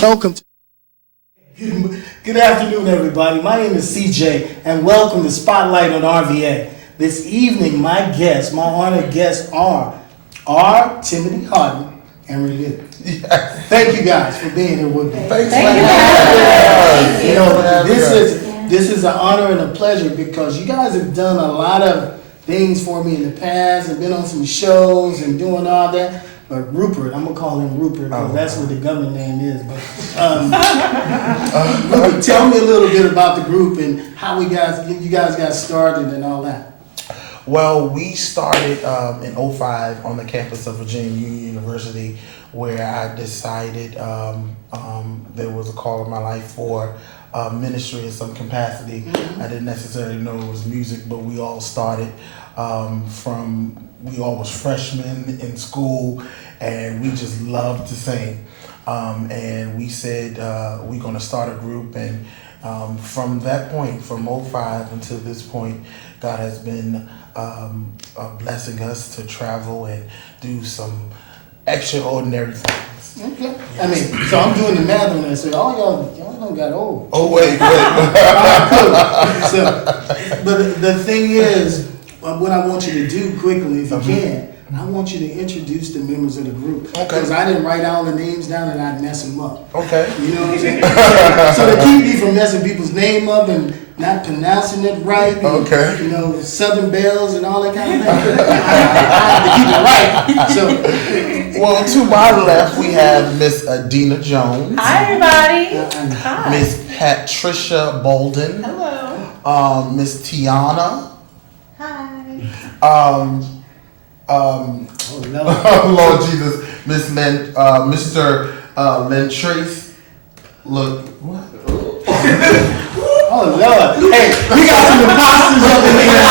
Welcome to Good afternoon, everybody. My name is CJ, and welcome to Spotlight on RVA. This evening, my honored guests are Timothy Haughton and Renewed. Yes. Thank you guys for being here with me. Thank you. You know, this is an honor and a pleasure because you guys have done a lot of things for me in the past and been on some shows and doing all that. But Rupert, I'm gonna call him Rupert because that's what the government name is. But Rupert, tell me a little bit about the group and how you guys got started and all that. Well, we started in 2005 on the campus of Virginia Union University, where I decided there was a call in my life for ministry in some capacity. Mm-hmm. I didn't necessarily know it was music, but we all started we all was freshmen in school, and we just loved to sing. And we said we're going to start a group, and from that point, from 2005 until this point, God has been blessing us to travel and do some extraordinary things. Okay. Yes. I mean, so I'm doing the math on that. So all y'all don't got old. Oh wait. So, but the thing is, what I want you to do quickly, if you can, I want you to introduce the members of the group. Okay. Because I didn't write all the names down and I'd mess them up. Okay. You know what I'm saying? So to keep me from messing people's name up and not pronouncing it right. And, okay. You know, Southern bells and all that kind of thing. I have to keep it right. So. Well, to my left, we have Miss Adina Jones. Hi, everybody. Hi. Miss Patricia Bolden. Hello. Miss Tiana. Hi. Oh no. Lord Jesus, Miss Mr. Lentrace. Look. What? Oh Lord. Hey, we got some imposters over here.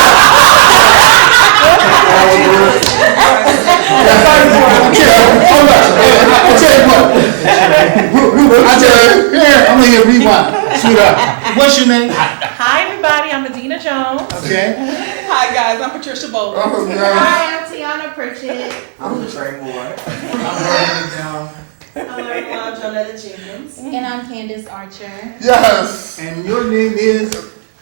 I'm gonna get rewind. Shoot up. What's your name? Hi, everybody. I'm Adina Jones. Okay. Hi, guys. I'm Patricia Bowles. Oh, Hi, I'm Tiana Pritchett. I'm Trey Moore. I'm everyone, Jonetta Jenkins. And I'm Candace Archer. Yes. And your name is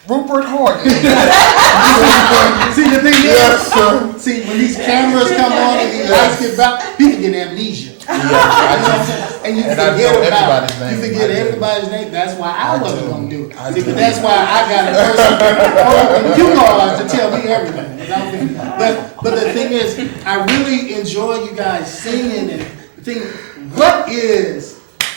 Rupert Horton. See the thing is, yes, sir. See when these cameras come on and these lights get back, people get amnesia. And you forget everybody's name. You forget everybody's name. That's why I wasn't gonna do it. See, but that's why I got a person you guys to tell me everything. But the thing is, I really enjoy you guys singing and the thing. What is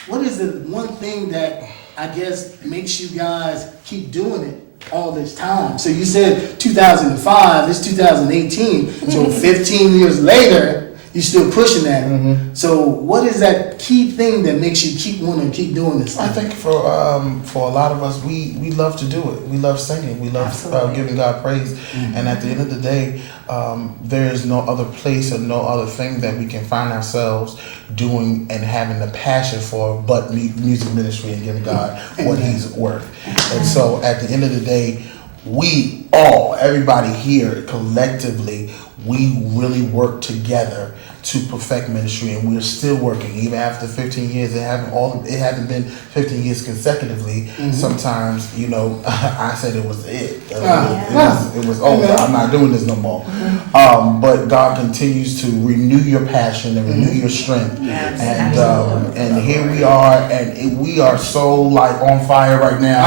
the one thing that I guess makes you guys keep doing it all this time? So you said 2005, it's 2018, so 15 years later, you're still pushing that. Mm-hmm. So what is that key thing that makes you keep wanting to keep doing this thing? I think for a lot of us, we love to do it. We love singing. We love giving God praise. Mm-hmm. And at the end of the day, there is no other place or no other thing that we can find ourselves doing and having the passion for but music ministry and giving God what He's worth. And so at the end of the day, everybody here collectively, we really work together to perfect ministry, and we're still working even after 15 years. It hasn't been 15 years consecutively. Mm-hmm. Sometimes, I said it was it. It was over. I'm not doing this no more. Mm-hmm. But God continues to renew your passion and renew your strength. Yes, and here we are, and we are so on fire right now.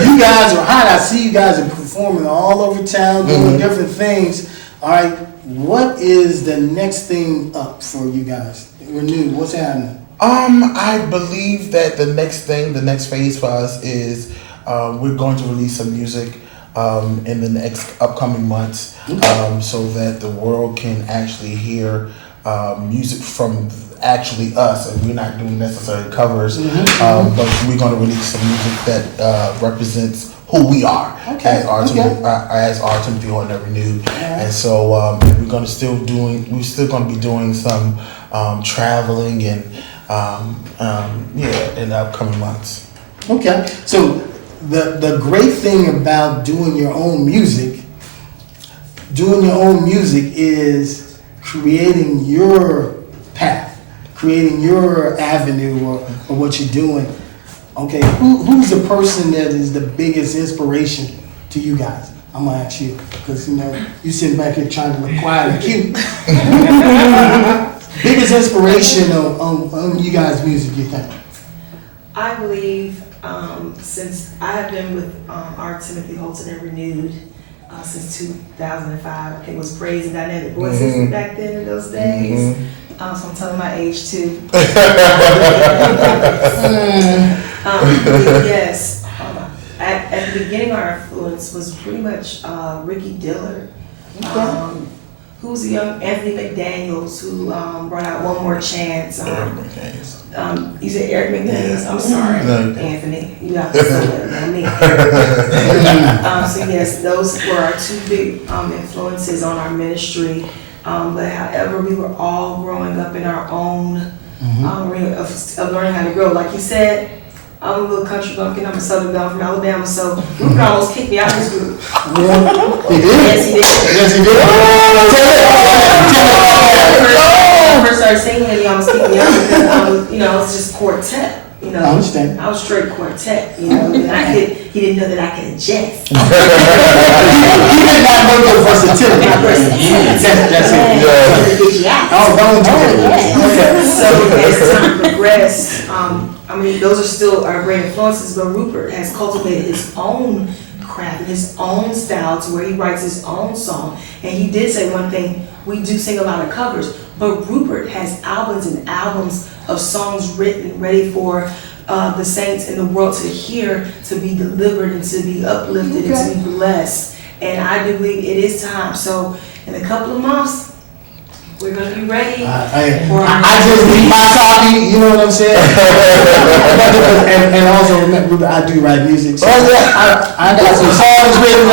You guys are hot. I see you guys are performing all over town, doing different things. All right, what is the next thing up for you guys? Renewed, what's happening? I believe that the next phase for us is we're going to release some music in the next upcoming months, so that the world can actually hear music from actually us, and we're not doing necessarily covers, but we're going to release some music that represents who we are as our Timothy Haughton Renewed. And so we're still going to be doing some traveling and in the upcoming months. Okay, so the great thing about doing your own music is creating your path. creating your avenue or what you're doing. Okay, who's the person that is the biggest inspiration to you guys? I'm gonna ask you, because you sitting back here trying to look quiet and cute. Biggest inspiration on you guys' music, you think? I believe, since I have been with our Timothy Haughton Renewed since 2005, I think it was Praise and Dynamic Voices back then in those days. So I'm telling my age too. Yes, at the beginning our influence was pretty much Ricky Dillard. Who's the young Anthony McDaniels who brought out One More Chance. Eric McDaniels. You said Eric McDaniels? I'm sorry, Anthony. You have to say that on me. So yes, those were our two big influences on our ministry. But however, we were all growing up in our own arena of learning how to grow. Like you said, I'm a little country bumpkin. I'm a southern belle from Alabama, so Rupert almost kicked me out of this group. He did? Yes, he did. Yes, he did. When I first started singing, he almost kicked me out because I was, it was just quartet. I understand. I was straight quartet, and he didn't know that I could adjust. He did not know your versatility. That's it. So as time progressed, those are still our great influences, but Rupert has cultivated his own craft and his own style to where he writes his own song. And he did say one thing, we do sing a lot of covers, but Rupert has albums and albums of songs written, ready for the saints in the world to hear, to be delivered and to be uplifted and to be blessed. And I do believe it is time. So in a couple of months, we're going to be ready. I just need my copy, you know what I'm saying? and also remember, I do write music. So I got some songs written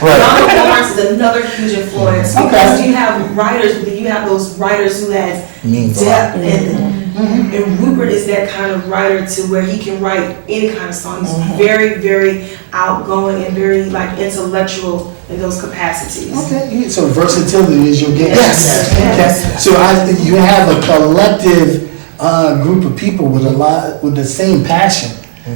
Florence is another huge influence because you have writers, but you have those writers who has depth in them. And Rupert is that kind of writer to where he can write any kind of song. He's very, very outgoing and very intellectual in those capacities. Okay, so versatility is your game. Yes. Okay. So you have a collective group of people with the same passion.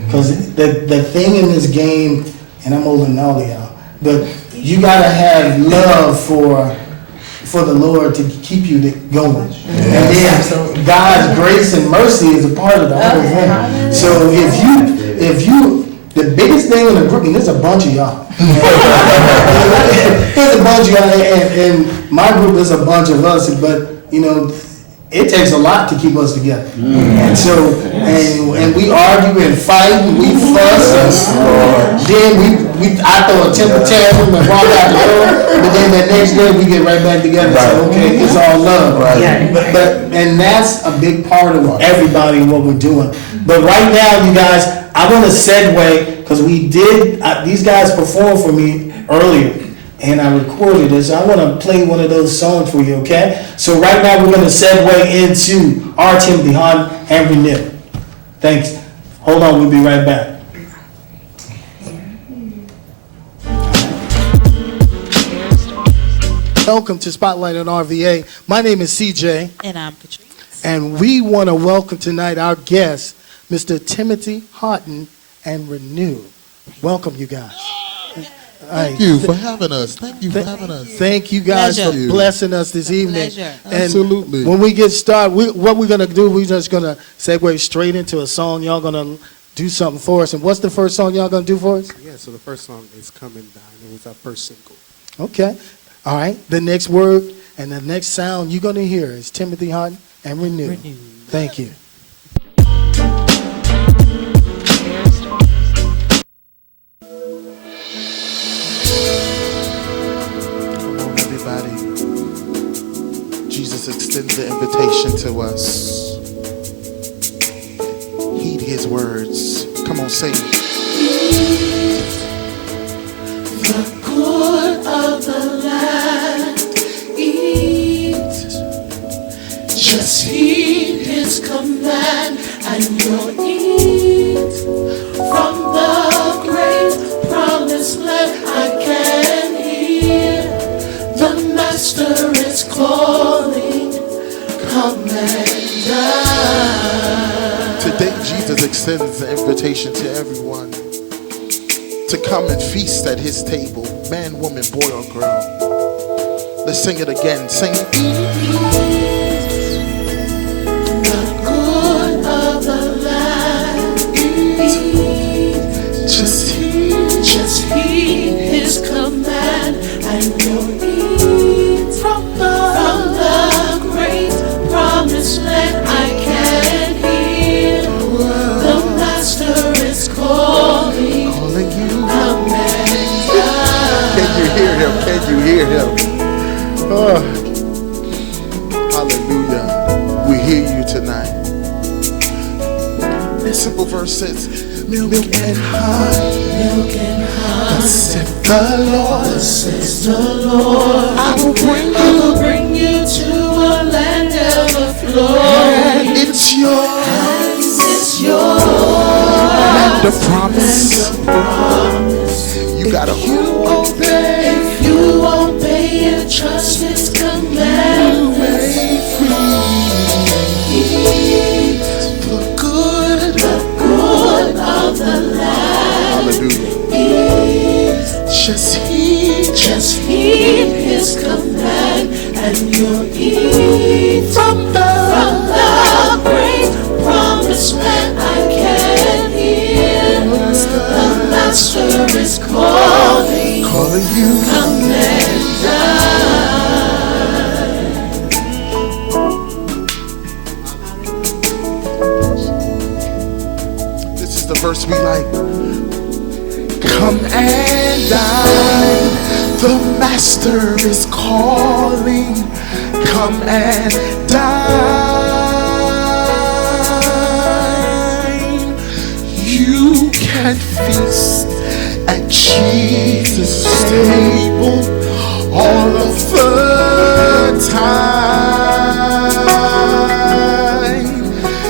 Because the thing in this game, and I'm older than all of y'all, but you gotta have love for the Lord to keep you going. And then God's grace and mercy is a part of the whole thing. So if you the biggest thing in the group, and there's a bunch of y'all. There's a bunch of y'all, and my group is a bunch of us, but it takes a lot to keep us together. And so, and we argue and fight and we fuss, and then I throw a temper tantrum and walk out the door, but then the next day we get right back together. So it's all love. And that's a big part of everybody and what we're doing. But right now, you guys, I want to segue, because we did, these guys performed for me earlier. And I recorded it, so I want to play one of those songs for you, okay? So right now we're going to segue into our Timothy Haughton and Renewed. Thanks. Hold on, we'll be right back. Welcome to Spotlight on RVA. My name is CJ. And I'm Patrice. And we want to welcome tonight our guest, Mr. Timothy Haughton and Renewed. Welcome, you guys. Thank you for having us. Thank you for having us. Thank you guys for blessing us this evening. And absolutely. When we get started, what we're going to do, we're just going to segue straight into a song. Y'all going to do something for us. And what's the first song y'all going to do for us? Yeah, so the first song is Coming Down. It was our first single. Okay. All right. The next word and the next sound you're going to hear is Timothy Haughton and Renewed. Thank you. Jesus extends the invitation to us. Heed his words. Come on, sing. The good of the land, eat. Just heed his command, and you'll eat from the great promised land. I can hear extends an invitation to everyone to come and feast at his table, man, woman, boy, or girl. Let's sing it again. Sing it. The good of the land. Just heed his command, and you'll eat from the great promised land. I can hear the master is calling you. Come and dine. Can you hear him? Can you hear him? Oh, hallelujah. We hear you tonight. This simple verse says, milk and honey. Milk and honey. Said the Lord, Says the Lord, I will bring you to a land ever flowing. and it's yours. It's yours. And the promise. You gotta obey. If you obey and trust his commandments, eat The good of the land. Hallelujah. Just heed his command, and you'll eat from the great promised land. I can hear the master is calling you. Come and dine. This is the verse we like. Come and dine. The master is calling. Come and dine. You can feast at Jesus' table all of the time.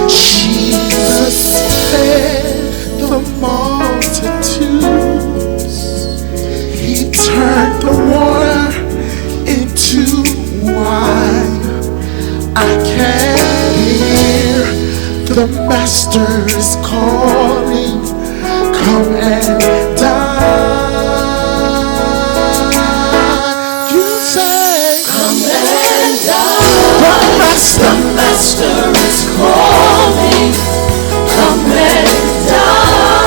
Jesus fed the multitudes. He turned the water into wine. I can hear the master is calling. Come and dine. You say, Come and dine. the master is calling. Come and dine.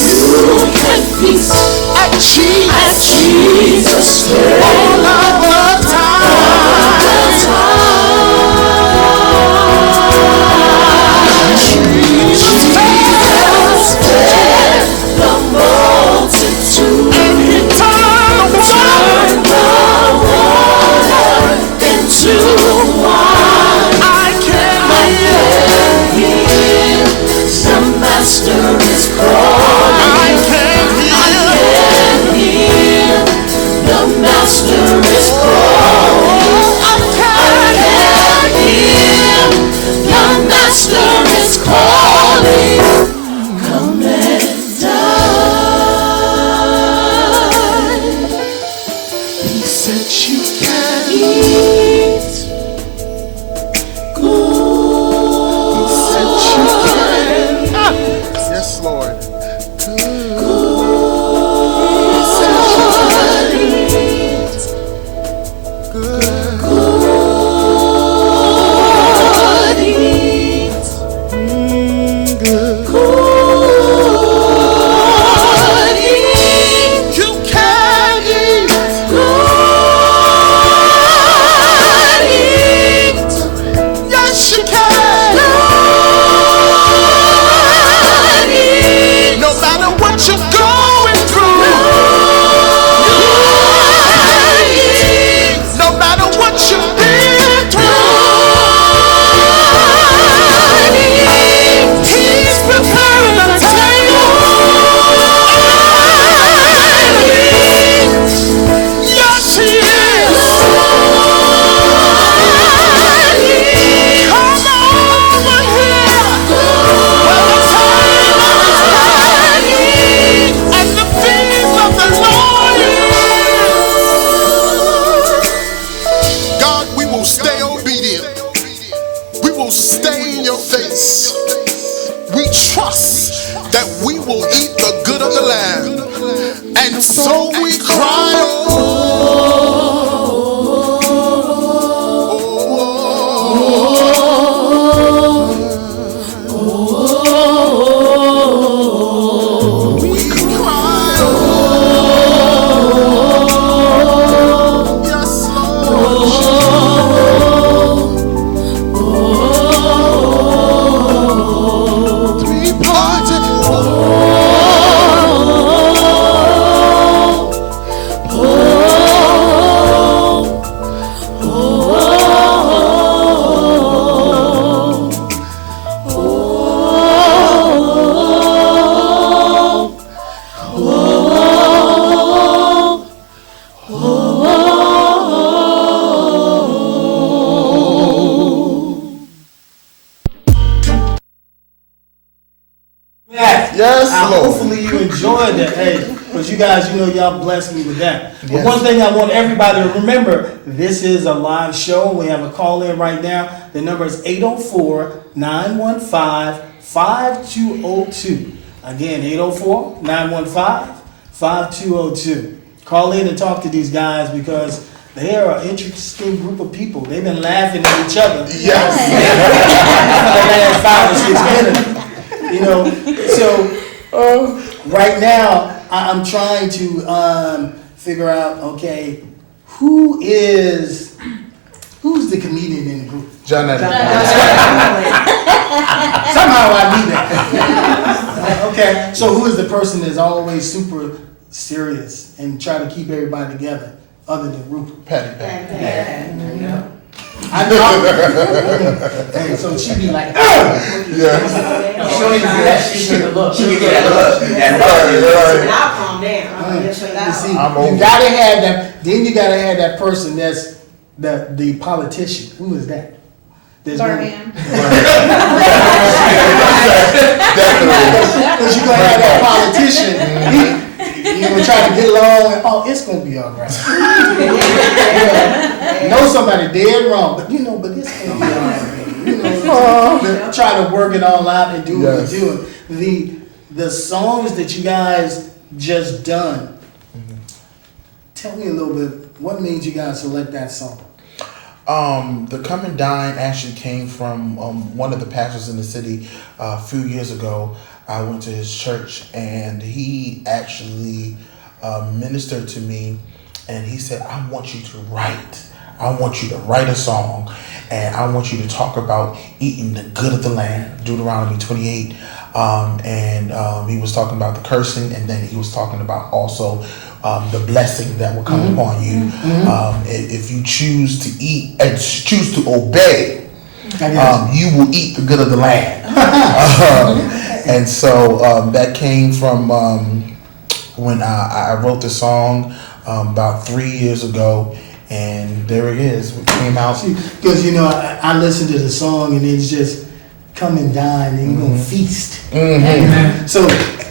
You can feast at Jesus' table all of the time. So we cry, Hopefully you enjoyed that, because you guys, y'all blessed me with that. But one thing I want everybody to remember, this is a live show. We have a call in right now. The number is 804-915-5202. Again, 804-915-5202. Call in and talk to these guys because they are an interesting group of people. They've been laughing at each other. Yes. For the last 5 or 6 minutes. So right now I'm trying to figure out, okay, who's the comedian in the group? John Edwards. Somehow I knew that. Okay, so who is the person that's always super serious and try to keep everybody together other than Rupert? Patty. I know. And so she be like, She'll get that look. I'll calm down. see, you gotta have that. Then you gotta have that person that's the politician. Who is that? Birmingham. Because you're gonna have that politician. You gonna try to get along and it's gonna be all right. Know somebody dead wrong, but it's gonna be all right. Try to work it all out and do what we're doing. The songs that you guys just done. Tell me a little bit. What made you guys select that song? The Come and Dine actually came from one of the pastors in the city a few years ago. I went to his church and he actually ministered to me and he said, I want you to write a song and I want you to talk about eating the good of the land, Deuteronomy 28. And he was talking about the cursing and then he was talking about also the blessing that will come upon you if you choose to eat and choose to obey. You will eat the good of the land. And so that came from when I wrote the song about 3 years ago, and there it is. It came out. Because I listened to the song and it's just come and dine and you're gonna feast. So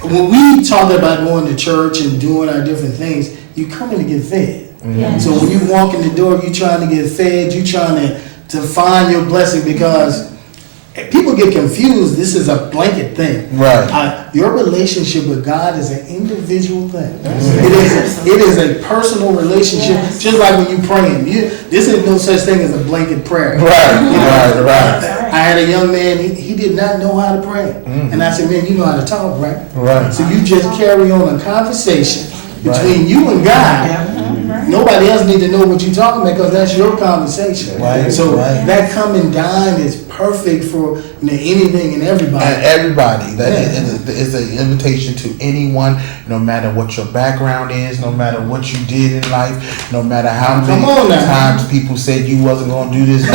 when we talk about going to church and doing our different things, you come in to get fed. So when you walk in the door, you're trying to get fed, you're trying to find your blessing, because people get confused. This is a blanket thing. Right. Your relationship with God is an individual thing. It is a personal relationship, just like when you praying. This is no such thing as a blanket prayer. Right. I had a young man, he did not know how to pray. And I said, man, you know how to talk, right? Right. So you just carry on a conversation between you and God. Nobody else need to know what you're talking about because that's your conversation. So that come and dine is perfect for anything and everybody. And everybody. That is an invitation to anyone, no matter what your background is, no matter what you did in life, no matter how many times people said you wasn't going to do this.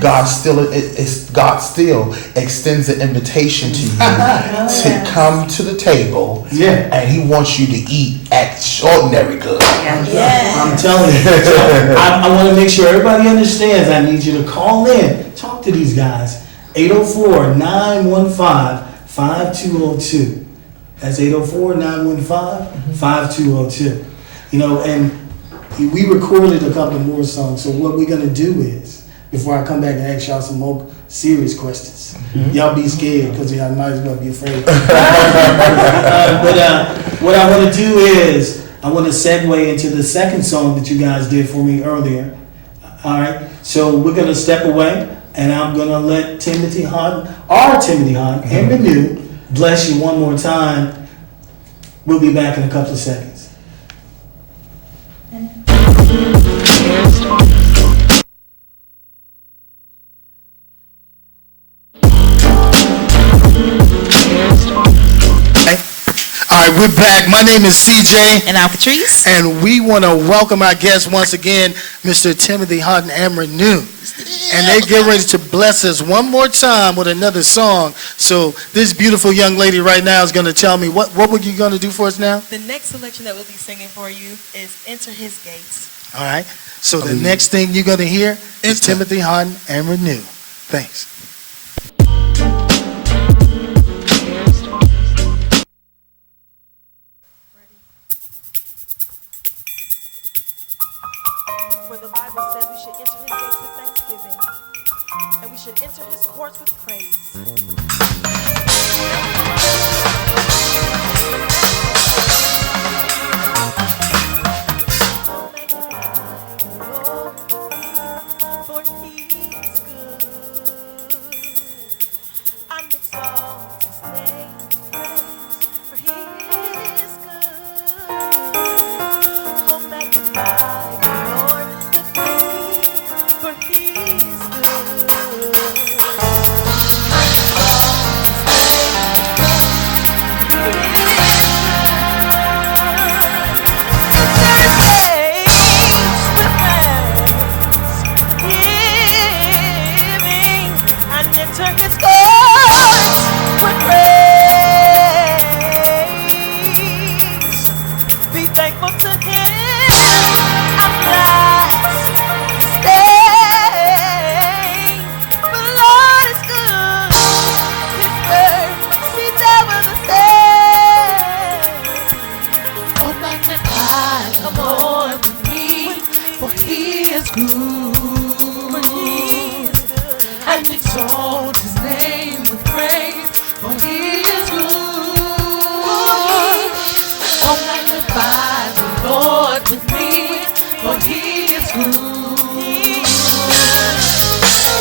God still extends an invitation to you to come to the table, and He wants you to eat extraordinary good. I'm telling you. I want to make sure everybody understands. I need you to call in, talk to these guys. 804-915-5202. That's 804-915-5202. And we recorded a couple more songs. So what we're gonna do is before I come back and ask y'all some more serious questions. Y'all be scared because y'all might as well be afraid. But what I want to do is I want to segue into the second song that you guys did for me earlier. All right, so we're going to step away, and I'm going to let Timothy Haughton, and Renewed, bless you one more time. We'll be back in a couple of seconds. All right, we're back. My name is CJ. And I'm Patrice. And we want to welcome our guest once again, Mr. Timothy Haughton and Renewed. And they get ready to bless us one more time with another song. So this beautiful young lady right now is going to tell me, what were you going to do for us now? The next selection that we'll be singing for you is Enter His Gates. All right. So the next thing you're going to hear is Timothy Haughton and Renewed. Thanks. For the Bible says we should enter His gates with thanksgiving, and we should enter His courts with praise. For He is good, and exalt His name with praise. For He is good. Oh, magnify the Lord with me, for He is good. Enter His courts with praise. Be thankful to Him and bless His name. The Lord is good. His mercy's ever the same. Oh, magnify the Lord with me, for He is good. And exalt His name with praise, for He is good. Oh, magnify the Lord with me, for He is good.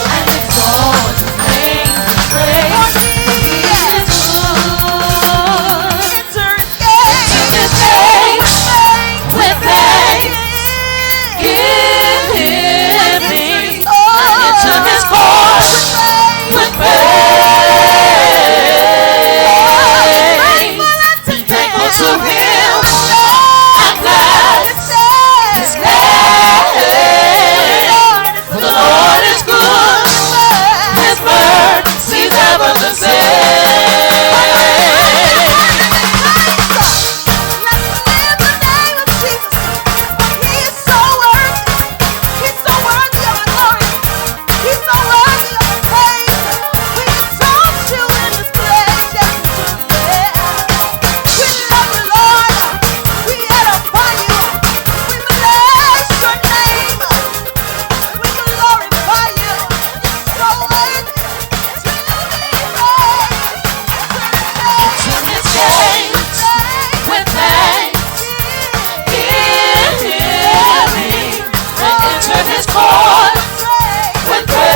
And exalt His name with praise, for He is good. Enter His gates with thanks. Give Him thanks. And enter His courts with praise. Be thankful to Him and bless His name. For the Lord is good, His mercy's ever the same. Let's live the name of Jesus. He is so worthy. He's so worthy of our glory. He's so worthy of our praise. We exalt you in this place. Yes, we do. We love you, Lord. We edify you. We bless your name. We glorify you. You're so worthy to be praised. Enter His gates with thanks. Give Him and enter His courts with praise.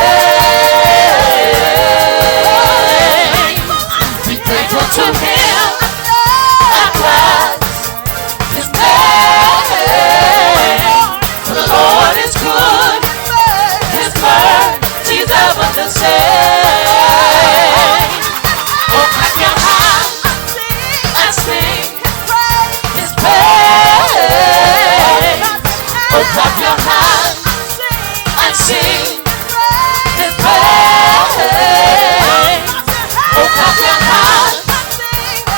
Be thankful to Him and bless His name. For the Lord is good, His mercy's ever the same. Oh, clap your hands and sing His praise. Oh, clap your hands and sing His praise. Oh, clap your hands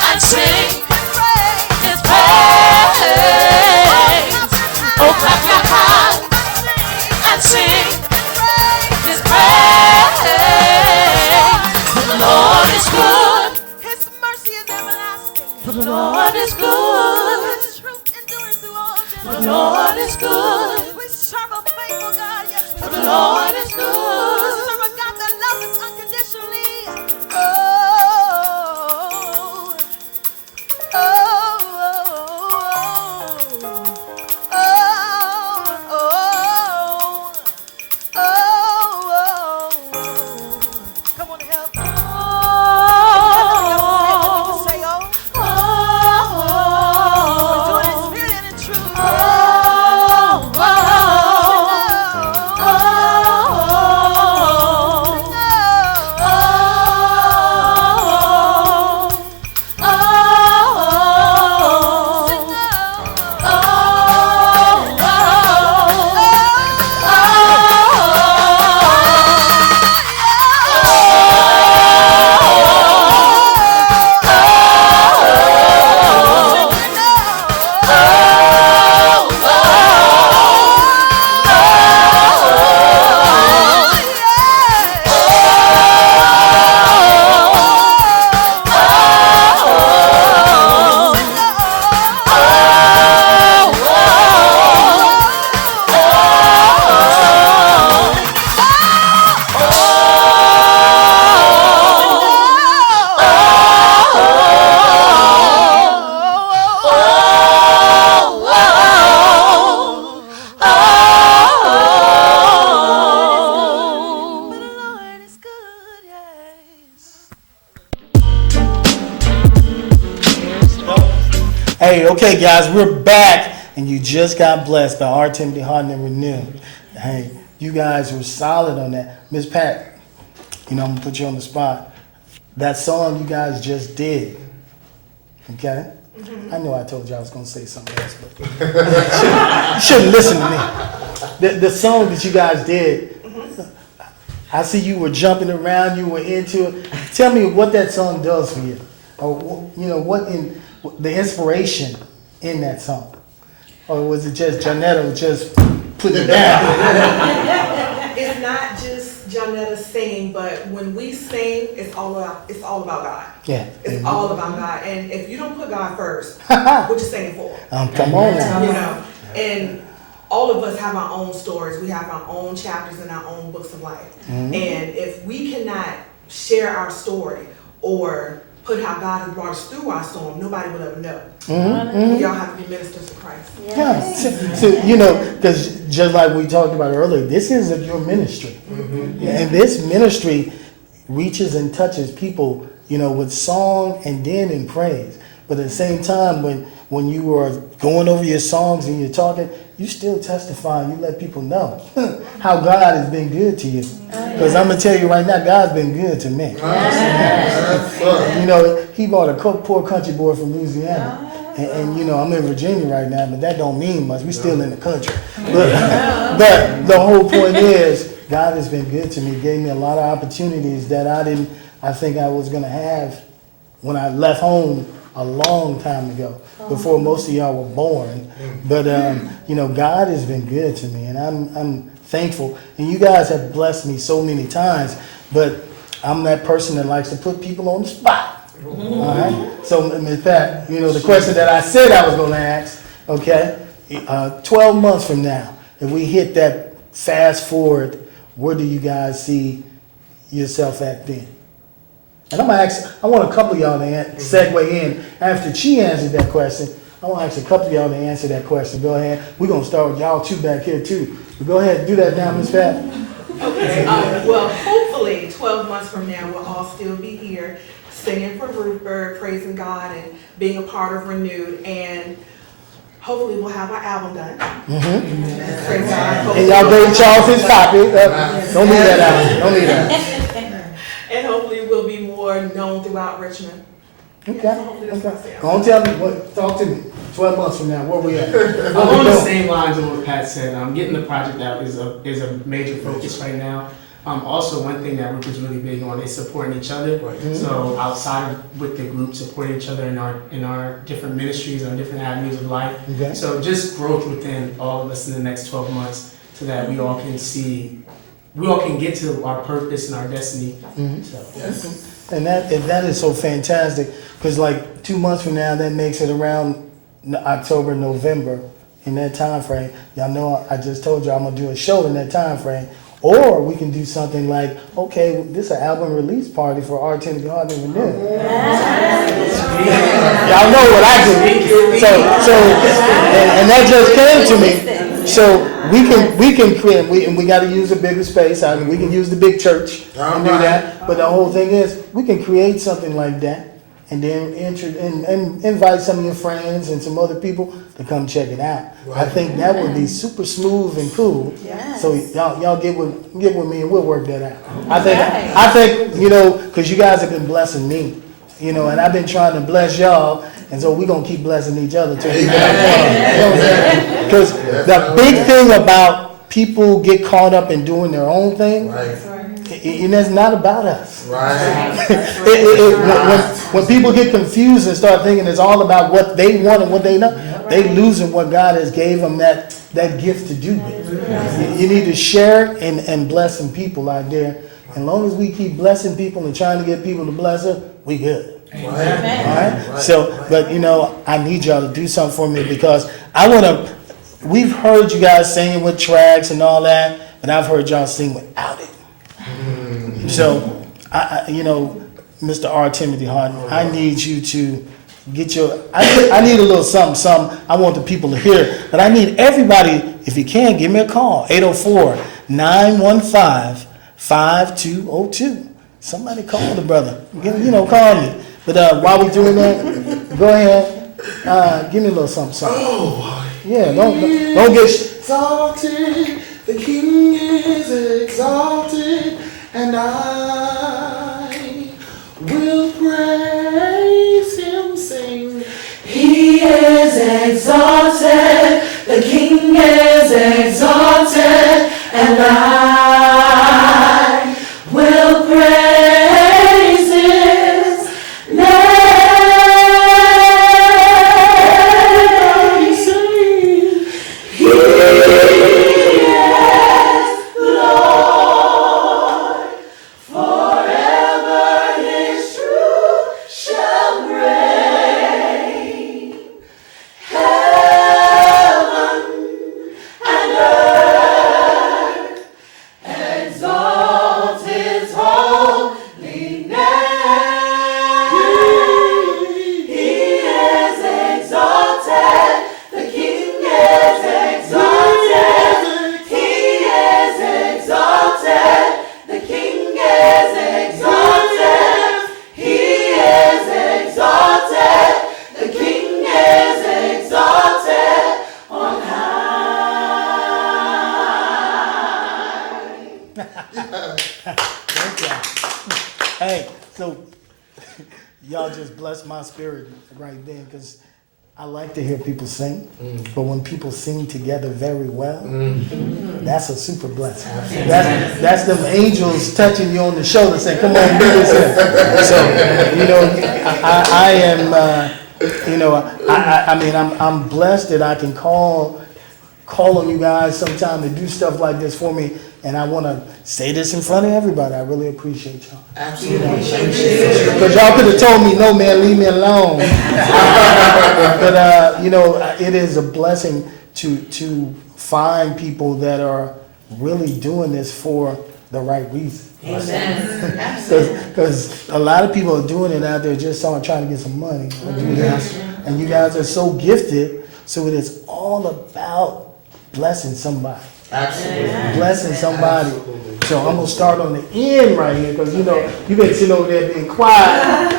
and sing His praise. Oh, clap your hands and sing His praise. For the Lord is good. His mercy is everlasting. For the Lord is good. His truth endures through all generations. For the Lord is good. We serve a faithful God. Yes, we do. Lord is good. Serve a God that loves us unconditionally. Oh, oh, oh, oh, oh, oh, oh. Come on, help. Say, oh, we're doing it in spirit and in truth. Hey, okay, guys, we're back, and you just got blessed by R. Timothy Haughton Renewed. Hey, you guys were solid on that. Miss Pat, I'm gonna put you on the spot. That song you guys just did, okay? I know I told you I was gonna say something else, but you shouldn't listen to me. The song that you guys did, I see you were jumping around, you were into it. Tell me what that song does for you, or what in the inspiration in that song, or was it just Janetta just putting it down? It's not just Janetta singing, but when we sing, it's all about God. Yeah, It's all about God. And if you don't put God first, what you singing for? Come on now. And all of us have our own stories. We have our own chapters in our own books of life. And if we cannot share our story or put how God has brought us through our storm, nobody will ever know. Y'all have to be ministers of Christ. Yeah, so because just like we talked about earlier, this is your ministry, and this ministry reaches and touches people, with song and then in praise. But at the same time, when you are going over your songs and you're talking, you still testify and you let people know how God has been good to you. Because I'm going to tell you right now, God's been good to me. He bought a poor country boy from Louisiana. And I'm in Virginia right now, but that don't mean much. We're still in the country. But the whole point is, God has been good to me. Gave me a lot of opportunities that I think I was going to have when I left home a long time ago, before most of y'all were born. But God has been good to me, and I'm thankful. And you guys have blessed me so many times, but I'm that person that likes to put people on the spot. All right. So in fact, the question that I said I was going to ask, okay, 12 months from now, if we hit that fast forward, where do you guys see yourself at then? And I want a couple of y'all to segue in. After she answered that question, I want to ask a couple of y'all to answer that question. Go ahead. We're going to start with y'all two back here too. But go ahead and do that now, Ms. Pat. Okay, well, hopefully 12 months from now, we'll all still be here singing for Rupert, praising God, and being a part of Renewed, and hopefully we'll have our album done. Praise God. And y'all gave Charles his copy. Don't leave that out. Don't leave that. And hopefully we'll be more known throughout Richmond. Okay. So hopefully that's what I say. Go on, tell me. Talk to me. 12 months from now, where we at? Along the same lines of what Pat said, getting the project out is a major focus right now. Also, one thing that Rupert's really big on is supporting each other. So outside of with the group, supporting each other in our different ministries and different avenues of life. Okay. So just growth within all of us in the next 12 months, so that we all can get to our purpose and our destiny. So. Yes. And that is so fantastic, because like 2 months from now, that makes it around October, November, in that time frame. Y'all know I just told you I'm gonna do a show in that time frame. Or we can do something like, okay, this is an album release party for R10 to Haughton Renewed. Y'all know what I do. And that just came to me. So we can create, we got to use a bigger space. I mean, we can use the big church and do that. But the whole thing is, we can create something like that, and then and invite some of your friends and some other people to come check it out. Right. I think that would be super smooth and cool. Yes. So y'all get with me and we'll work that out. I think because you guys have been blessing me, and I've been trying to bless y'all, and so we're gonna keep blessing each other too. Because the big thing about people get caught up in doing their own thing. Right. It's not about us. Right. When people get confused and start thinking it's all about what they want and what they know, they losing what God has gave them that gift to do with. You need to share and blessing people out there. As long as we keep blessing people and trying to get people to bless us, we good. Right. All right. So, but I need y'all to do something for me because we've heard you guys singing with tracks and all that, but I've heard y'all sing without it. So, Mr. R. Timothy Haughton, I need you to get I need a little something I want the people to hear, but I need everybody, if you can, give me a call, 804-915-5202. Somebody call the brother, call me. But while we're doing that, go ahead, give me a little something. Oh, yeah, don't get exalted. The King is exalted, and I will praise him, sing. He is exalted, the King is exalted, and I will praise his name. He Hey, so y'all just blessed my spirit right then, because I like to hear people sing, but when people sing together very well, that's a super blessing. That's them angels touching you on the shoulder saying, come on, do this here. So, I am, I'm blessed that I can call on you guys sometime to do stuff like this for me. And I want to say this in front of everybody. I really appreciate y'all. Absolutely. Because y'all could have told me, no, man, leave me alone. But, it is a blessing to find people that are really doing this for the right reason. Because a lot of people are doing it out there just trying to get some money. And you guys are so gifted, so it is all about blessing somebody. Absolutely. Blessing somebody. Absolutely. So I'm going to start on the end right here because, you've been sitting over there being quiet.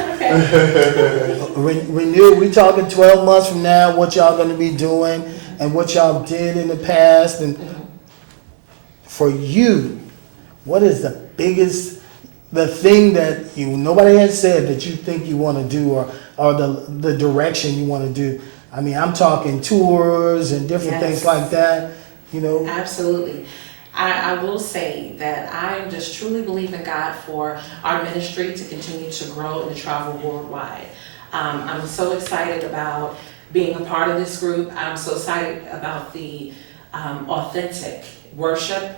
Renewed, we talking 12 months from now, what y'all going to be doing and what y'all did in the past. And for you, what is the thing that nobody has said that you think you want to do or the direction you want to do? I mean, I'm talking tours and different things like that. Absolutely. I will say that I just truly believe in God for our ministry to continue to grow and to travel worldwide. I'm so excited about being a part of this group. I'm so excited about the authentic worship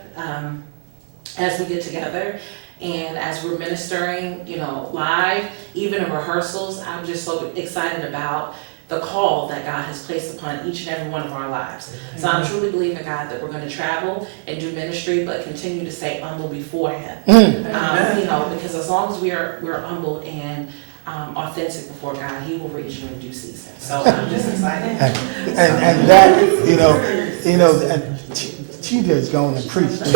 as we get together and as we're ministering, live, even in rehearsals. I'm just so excited about the call that God has placed upon each and every one of our lives. So I'm truly believing, God, that we're going to travel and do ministry, but continue to stay humble before Him. Because as long as we're humble and authentic before God, He will reach you in due season. So I'm just excited. And that, she just going to preach. But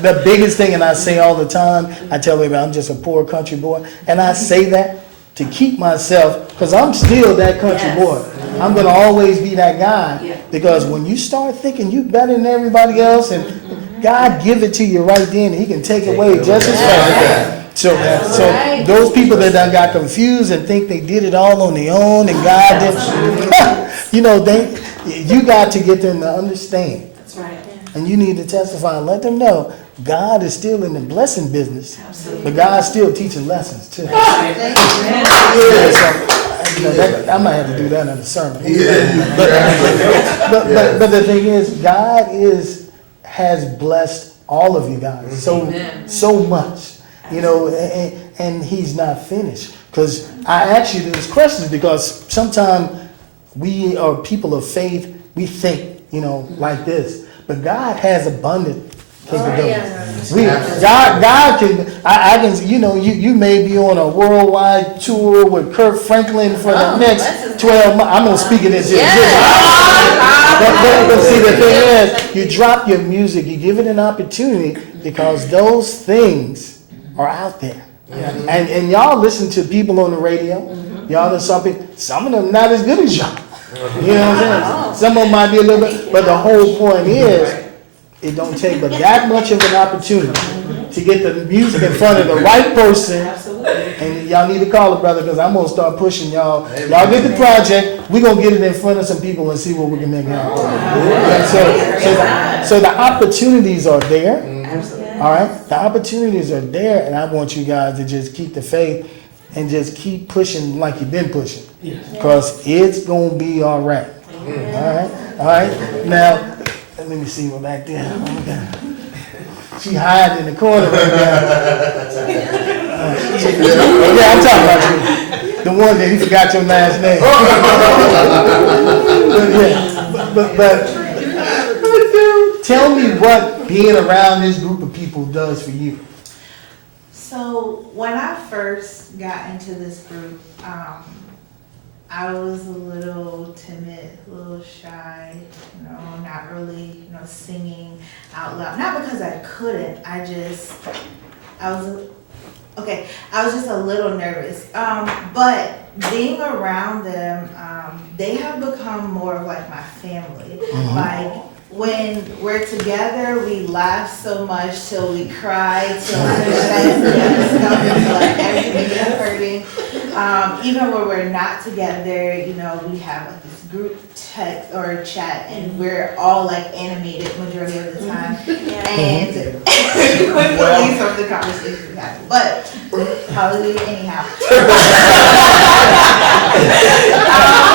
the biggest thing, and I say all the time, I tell everybody I'm just a poor country boy, and I say that to keep myself, because I'm still that country boy. I'm going to always be that guy, because when you start thinking you better than everybody else, and God give it to you right then, He can take it away just as fast. So those people that done got confused and think they did it all on their own, and God didn't, you got to get them to understand. That's right. And you need to testify and let them know God is still in the blessing business, but God's still teaching lessons too. I might have to do that in a sermon. But the thing is, God has blessed all of you guys so much, and He's not finished. Because I ask you these questions because sometimes we are people of faith. We think, like this, but God has abundant capabilities. God can. I can. You may be on a worldwide tour with Kirk Franklin for the next 12 months. I'm gonna speak it into existence. But see, the thing is, you drop your music, you give it an opportunity because those things are out there. And y'all listen to people on the radio. Y'all listen some of them not as good as y'all. You know what I'm saying? Some of them might be a little bit, but the whole point is, it don't take but that much of an opportunity to get the music in front of the right person. And y'all need to call it, brother, because I'm going to start pushing y'all. Y'all get the project. We're going to get it in front of some people and see what we can make happen. So the opportunities are there. All right? The opportunities are there, and I want you guys to just keep the faith and just keep pushing like you've been pushing. Because it's going to be all right. All right? Now, let me see what back there. She hiding in the corner right now. I'm talking about you. The one that he forgot your last name. but tell me what being around this group of people does for you. So when I first got into this group, I was a little timid, a little shy, not really, singing out loud. Not because I couldn't, I was just a little nervous. But being around them, they have become more of like my family. Like when we're together, we laugh so much till we cry, till our chest like everything is hurting. Even when we're not together, we have like this group text or chat, and we're all like animated majority of the time. And we believe some of the conversations happen. But hallelujah, anyhow.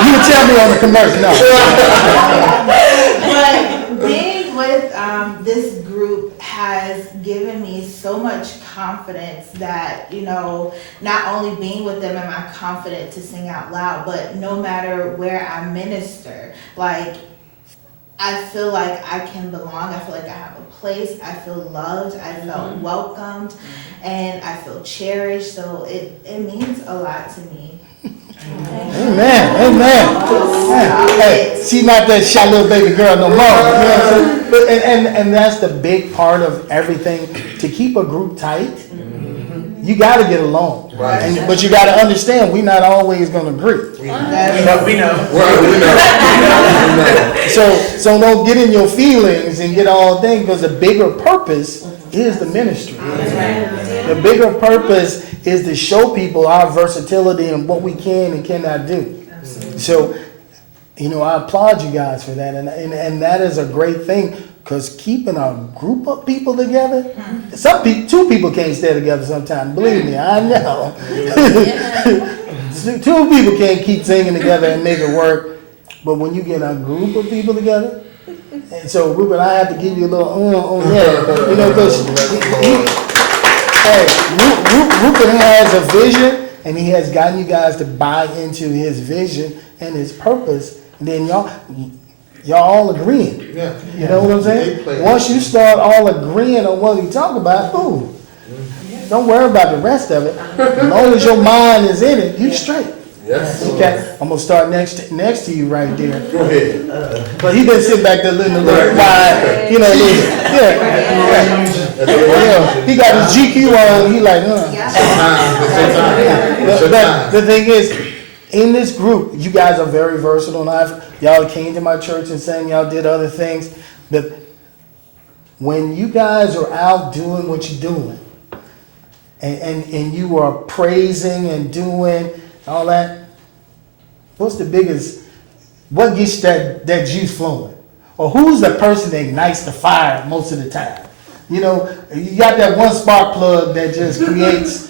You can tell me on the commercial. No. But being with this group has given me so much confidence that, not only being with them am I confident to sing out loud, but no matter where I minister, like, I feel like I can belong. I feel like I have a place. I feel loved. I felt welcomed, and I feel cherished. So it means a lot to me. Amen. Hey, she's not that shy little baby girl no more. But and that's the big part of everything. To keep a group tight, you got to get along. Right. But you got to understand, we're not always going to agree. We know. So don't get in your feelings and get all things, because the bigger purpose is the ministry. The bigger purpose is to show people our versatility and what we can and cannot do. So, I applaud you guys for that, and that is a great thing, because keeping a group of people together, two people can't stay together sometimes. Believe me, I know. Two people can't keep singing together and make it work, but when you get a group of people together, and so Rupert, I have to give you a little on that, because Rupert has a vision, and he has gotten you guys to buy into his vision and his purpose, and then y'all all agreeing. Yeah. You know what I'm saying? Once you start all agreeing on what we talk about, boom. Don't worry about the rest of it. As long as your mind is in it, you straight. Yes. Okay, I'm gonna start next to you right there. Go ahead. But he been sitting back there looking a little quiet, you know. Yeah. He got his GQ on. He like, But the thing is, in this group, you guys are very versatile. Y'all came to my church and sang. Y'all did other things. But when you guys are out doing what you're doing, and you are praising and doing all that, what gets that juice flowing? Or who's the person that ignites the fire most of the time? You know, you got that one spark plug that just creates,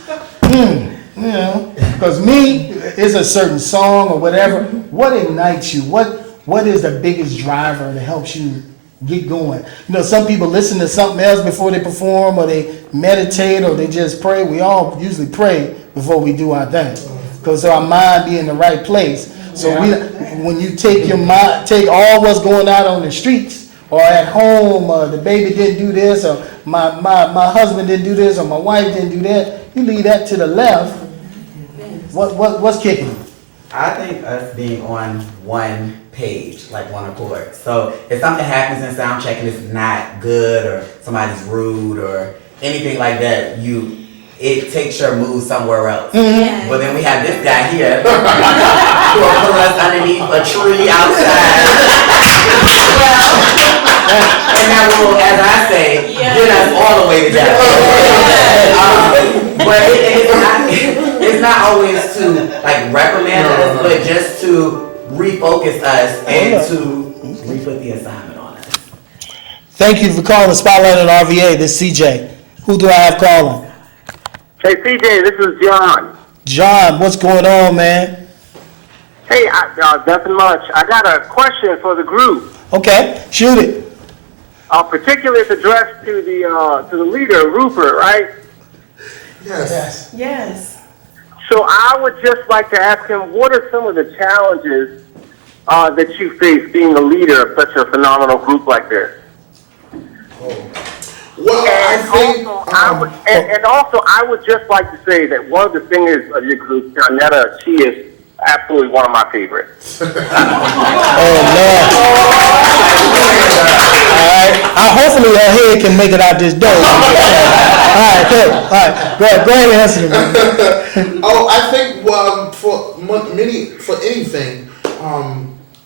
because me, it's a certain song or whatever. What ignites you? What is the biggest driver that helps you get going? You know, some people listen to something else before they perform, or they meditate, or they just pray. We all usually pray before we do our thing, because our mind be in the right place. So when you take your mind, take all what's going on the streets, or at home, the baby didn't do this, or my husband didn't do this, or my wife didn't do that, you leave that to the left. What's kicking you? I think us being on one page, like one accord. So if something happens in sound check and it's not good, or somebody's rude or anything like that, it takes your mood somewhere else. Mm-hmm. But then we have this guy here who will put us underneath a tree outside. And that will, as I say, get us all the way together. But it's not always to like reprimand us, but just to refocus us and to re-put the assignment on us. Thank you for calling the Spotlight at RVA. This is CJ. Who do I have calling? Hey, CJ, this is John. John, what's going on, man? Hey, nothing much. I got a question for the group. Okay, shoot it. Particularly it's addressed to the leader, Rupert, right? Yes. Yes. So I would just like to ask him, what are some of the challenges that you face being the leader of such a phenomenal group like this? Well, I would just like to say that one of the singers of your group, Janetta, she is absolutely one of my favorites. Oh, Lord. All right. Hopefully her head can make it out this door. All right, good. All right. Go ahead and answer me. I think for anything,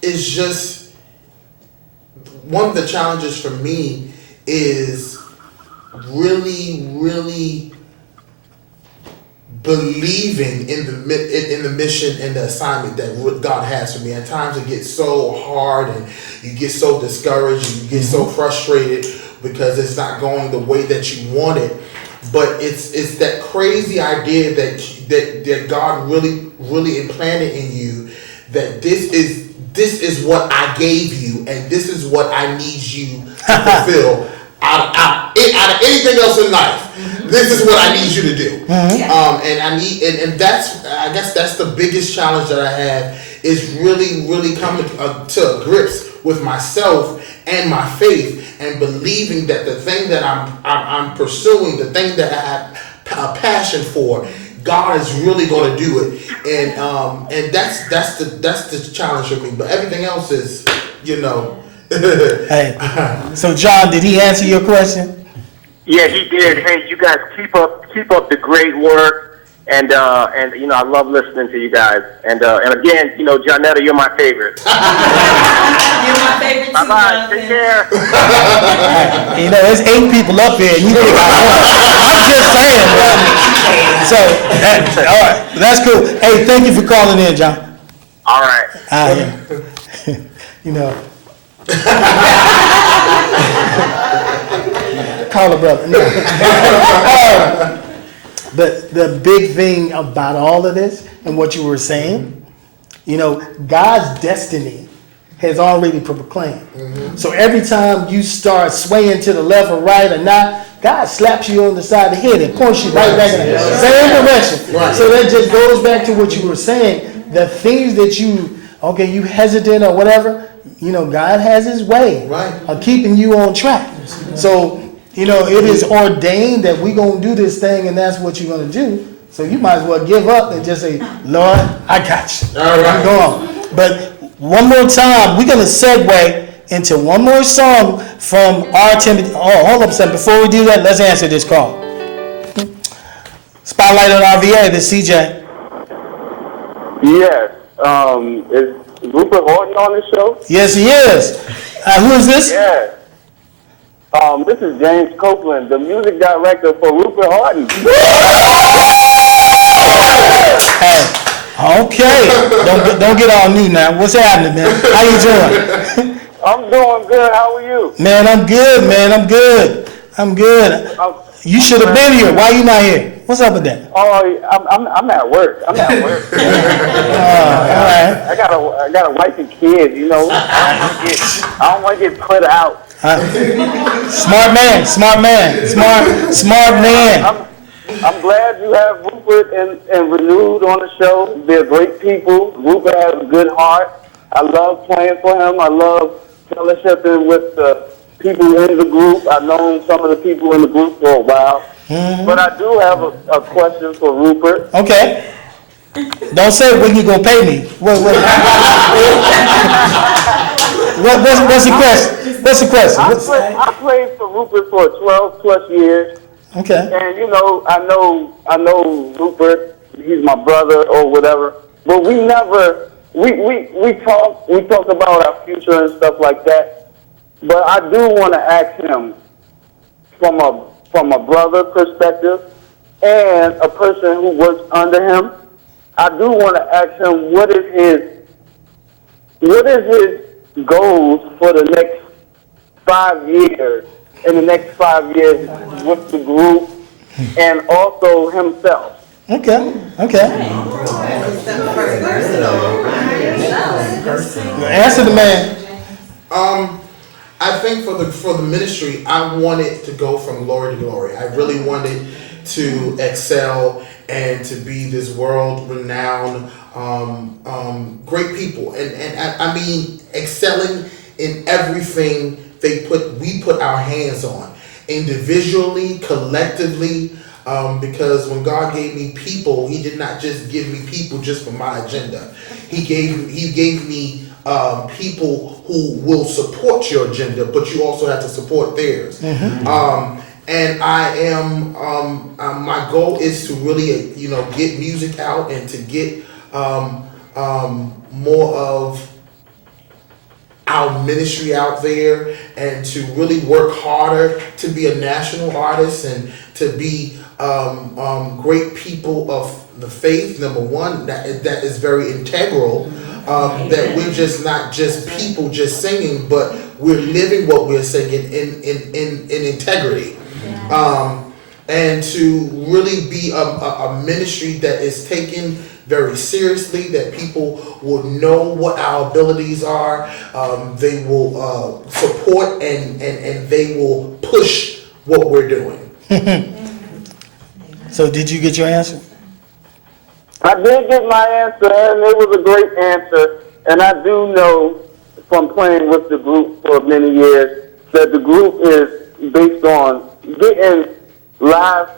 it's just one of the challenges for me is really believing in the mission and the assignment that God has for me. At times it gets so hard and you get so discouraged and you get so frustrated because it's not going the way that you want it. But it's that crazy idea that God really implanted in you, that this is what I gave you and this is what I need you to fulfill. Out of anything else in life, this is what I need you to do. And I guess that's the biggest challenge that I have, is really coming to grips with myself and my faith, and believing that the thing that I'm pursuing, the thing that I have a passion for, God is really going to do it. And that's the challenge for me. But everything else is, Hey, so John, did he answer your question? Yeah, he did. Hey, you guys keep up the great work, and I love listening to you guys. And again, Janetta, you're my favorite. You're my favorite too, Bye-bye. Take care. There's 8 people up here, and you think I'm just saying, bro. So, all right, that's cool. Hey, thank you for calling in, John. All right. Call a brother. No. The big thing about all of this and what you were saying, God's destiny has already proclaimed. So every time you start swaying to the left or right or not, God slaps you on the side of the head and points you right back in the same direction. So that just goes back to what you were saying. The things that you hesitant or whatever, God has his way of keeping you on track. So, it is ordained that we're going to do this thing and that's what you're going to do. So you might as well give up and just say, Lord, I got you. I'm going. But one more time, we're going to segue into one more song from our Timothy. Oh, hold up a second. Before we do that, let's answer this call. Spotlight on RVA, this is CJ. Yes. Is Rupert Haughton on the show? Yes, he is. Who is this? Yes. This is James Copeland, the music director for Rupert Haughton. Hey, okay. Don't get all new now. What's happening, man? How you doing? I'm doing good. How are you? Man, I'm good, man. I'm good. You should have been here. Why you not here? What's up with that? Oh, I'm at work. I'm at work. All right. I got a wife and kids. I don't want to get put out. Smart man. I'm glad you have Rupert and Renewed on the show. They're great people. Rupert has a good heart. I love playing for him. I love fellowshipping with the people in the group. I've known some of the people in the group for a while. But I do have a question for Rupert. Okay. Don't say when you gonna pay me. What's the question? What's the question? I played for Rupert for 12 plus years. Okay. And I know Rupert. He's my brother or whatever. But we never we talk about our future and stuff like that. But I do want to ask him from a brother perspective and a person who works under him. I do want to ask him what is his goals for the next 5 years, in the next 5 years with the group and also himself. Okay. Answer the man. I think for the ministry, I wanted to go from glory to glory. I really wanted to excel and to be this world-renowned, great people, and I mean excelling in everything we put our hands on, individually, collectively. Because when God gave me people, He did not just give me people just for my agenda. He gave me people who will support your agenda, but you also have to support theirs. And I am, my goal is to really, get music out and to get more of our ministry out there and to really work harder to be a national artist and to be great people of the faith. Number one, that is very integral. That we're just not just people just singing, but we're living what we're singing in integrity. And to really be a ministry that is taken very seriously, that people will know what our abilities are, they will support and they will push what we're doing. So did you get your answer? I did get my answer, and it was a great answer. And I do know from playing with the group for many years that the group is based on getting lives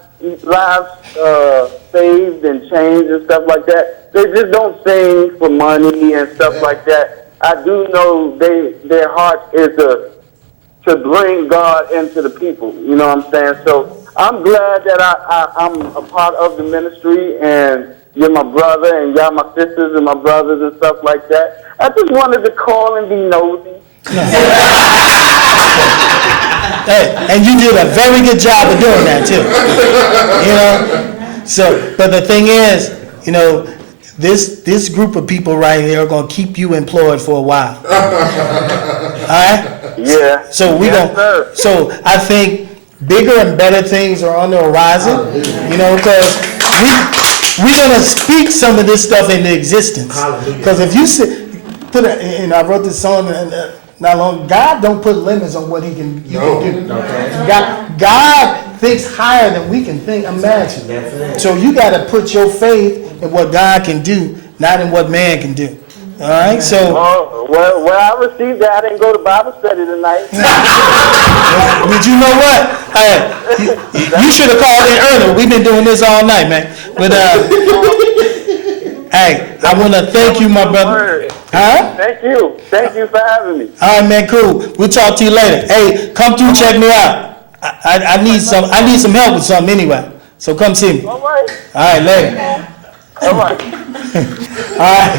saved and changed and stuff like that. They just don't sing for money and stuff like that. I do know their heart is to bring God into the people. You know what I'm saying? So I'm glad that I'm a part of the ministry, and you're my brother, and y'all my sisters and my brothers and stuff like that. I just wanted to call and be nosy. Hey, and you did a very good job of doing that too. So, but the thing is, this group of people right here are gonna keep you employed for a while. All right? Yeah. So So I think bigger and better things are on the horizon. Because we're gonna speak some of this stuff into existence. Because if you see, and I wrote this song not long. God don't put limits on what He can do. God thinks higher than we can imagine. So you got to put your faith in what God can do, not in what man can do. All right, so. Well, I received that. I didn't go to Bible study tonight. Did you know what? You should have called in earlier. We've been doing this all night, man. But hey, I want to thank you, my brother. Huh? Thank you for having me. All right, man. Cool. We'll talk to you later. Hey, come through, check me out. I need some help with something anyway. So come see me. All right. All right, later. All right. All right.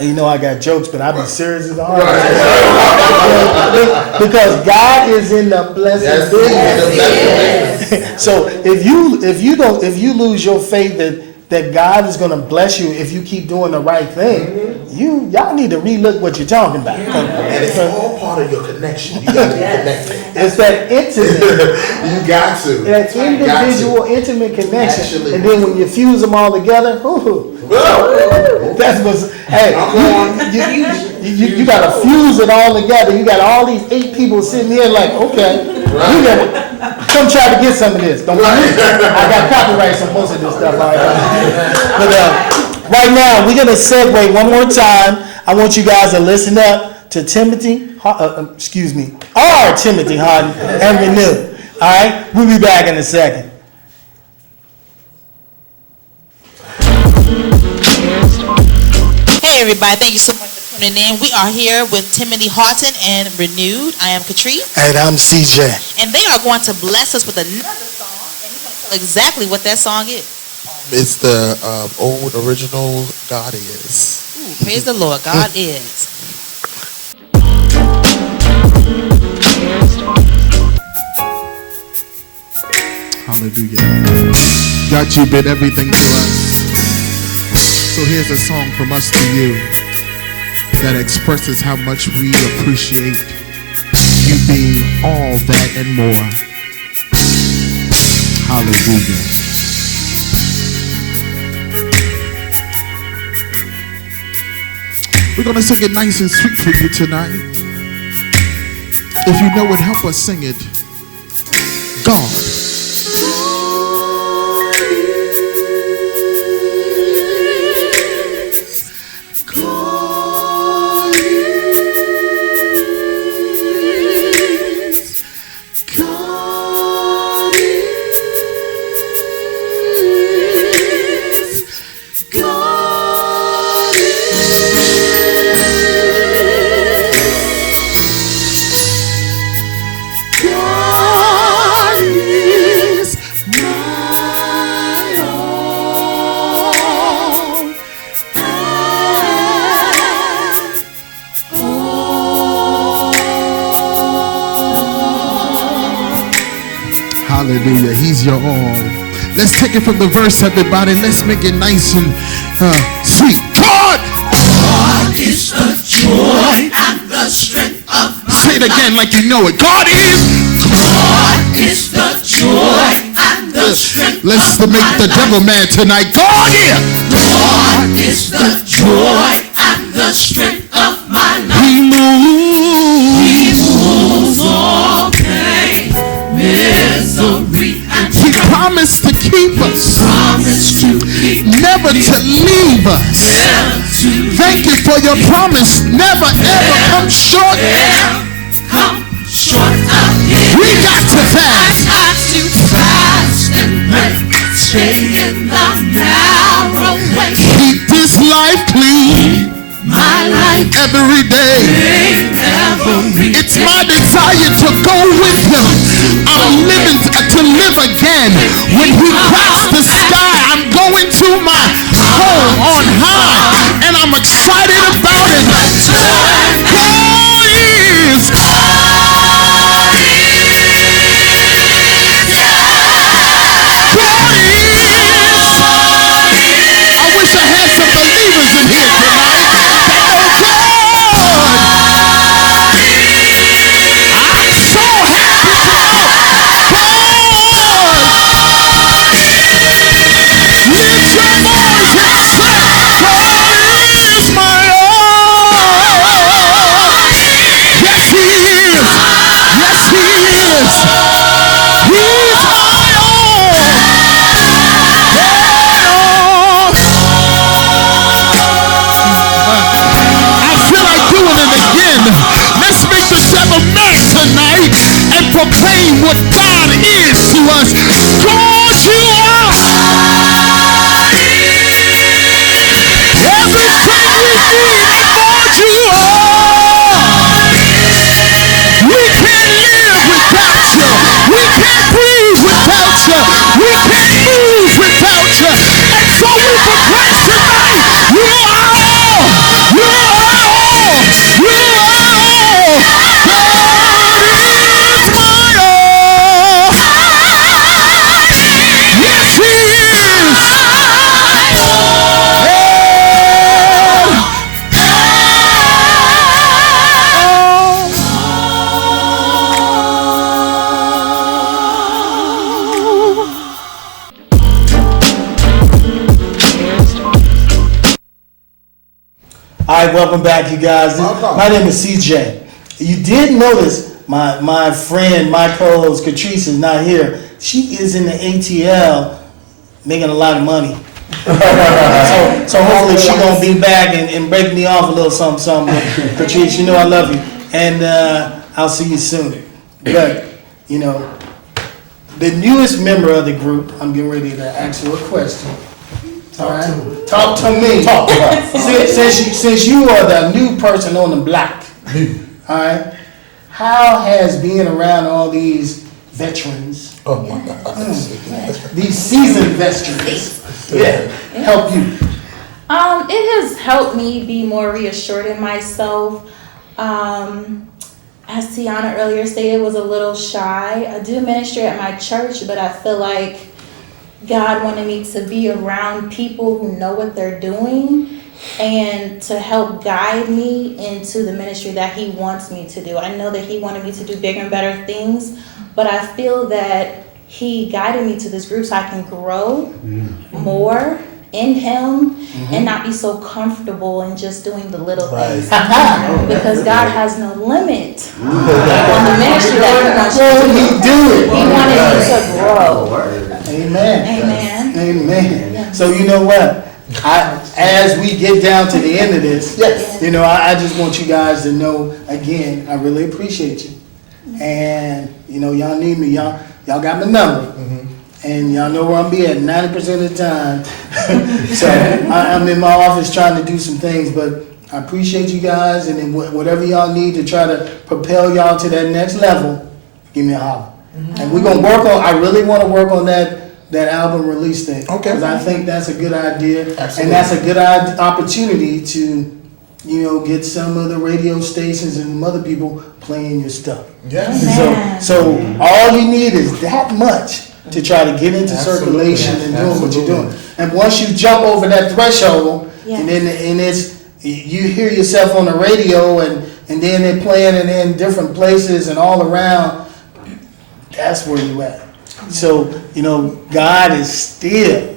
You know I got jokes, but I be serious as all. Because God is in the blessed business. So if you lose your faith that God is going to bless you if you keep doing the right thing, y'all need to relook what you're talking about. And it's all part of your connection. You got to be connected. It's that intimate. You got to. That individual, intimate connection. Actually. And then when you fuse them all together, that's what's. Hey, you got to fuse it all together. You got all these 8 people sitting here like, okay, you got come try to get some of this. Don't I got copyrights on most of this stuff. All right. But right now, we're gonna segue one more time. I want you guys to listen up to Timothy Haughton and Renewed. All right, we'll be back in a second. Hey everybody, thank you so much for tuning in. We are here with Timothy Haughton and Renewed. I am Katrine. And I'm CJ. And they are going to bless us with another song, and he's going to tell exactly what that song is. It's the old original God Is. Ooh, praise the Lord, God is. Hallelujah. God, you've been everything to us. So here's a song from us to you that expresses how much we appreciate you being all that and more. Hallelujah. We're going to sing it nice and sweet for you tonight. If you know it, help us sing it. God. Hallelujah. He's your all. Let's take it from the verse, everybody. Let's make it nice and sweet. God! God is the joy and the strength of my life. Say it again like you know it. God is. God is the joy and the strength Let's of make my the life. devil mad tonight. God is. God is the joy and the strength of my life. He moves all pain, misery, and He promised to keep us. Never to leave us. Thank you for your promise. Never ever come short. We got to fast. And pray. Stay in the narrow way. Keep this life clean. My life every day. It's my desire to go with Him. I'm living to live again. When He cracks the sky, I'm going to my home on high, and I'm excited about it. God is. I wish I had some believers in here tonight. proclaim what God is to us. God, you are everything we need. God, you are. We can't live without you. We can't breathe without you. We can't move without you. And so we proclaim tonight, you are all. You are all. You are all. God is my all. Yes, he is. All right, welcome back, you guys. My name is CJ. You did notice my friend, my co-host, Catrice, is not here. She is in the ATL making a lot of money. so hopefully she's going to be back and break me off a little something. Catrice, you know I love you. And I'll see you soon. But, you know, the newest member of the group, I'm getting ready to ask you a question. All right. Talk to me. Since you are the new person on the block, all right, how has being around all these veterans, these seasoned veterans, help you? It has helped me be more reassured in myself. As Tiana earlier stated, was a little shy. I do ministry at my church, but I feel like God wanted me to be around people who know what they're doing and to help guide me into the ministry that He wants me to do. I know that He wanted me to do bigger and better things, but I feel that He guided me to this group so I can grow more in Him and not be so comfortable in just doing the little things. Because God has no limit on the ministry that He wants you to do. He wanted you to grow. Amen. Amen. So you know what? As we get down to the end of this, you know, I just want you guys to know, again, I really appreciate you. And, you know, y'all need me. Y'all got my number. And y'all know where I'm be at 90% of the time. So I'm in my office trying to do some things, but I appreciate you guys. And then whatever y'all need to try to propel y'all to that next level, give me a holler. And we're going to work on, I really want to work on that album release thing. Okay. Because I think that's a good idea. Absolutely. And that's a good opportunity to, you know, get some of the radio stations and other people playing your stuff. Yes. So all you need is that much to try to get into circulation and doing what you're doing. And once you jump over that threshold, and it's you hear yourself on the radio and then they're playing it in different places and all around, that's where you at. So, you know, God is still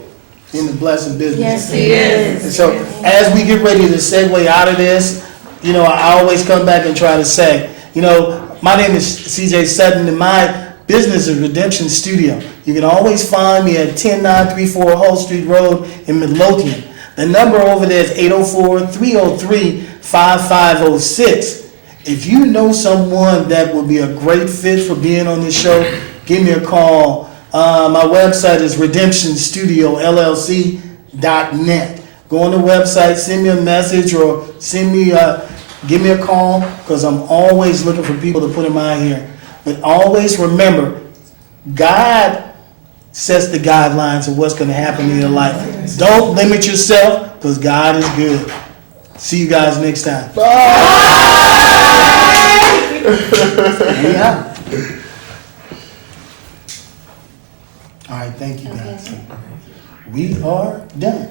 in the blessing business. Yes, He is. And so as we get ready to segue out of this, you know, I always come back and try to say, you know, my name is CJ Sutton and my business is Redemption Studio. You can always find me at 10934 Hull Street Road in Midlothian. The number over there is 804-303-5506. If you know someone that would be a great fit for being on this show, give me a call. My website is redemptionstudiollc.net. Go on the website, send me a message or give me a call because I'm always looking for people to put in my ear. But always remember, God sets the guidelines of what's going to happen in your life. Don't limit yourself because God is good. See you guys next time. Bye. Yeah. All right, thank you guys. We are done.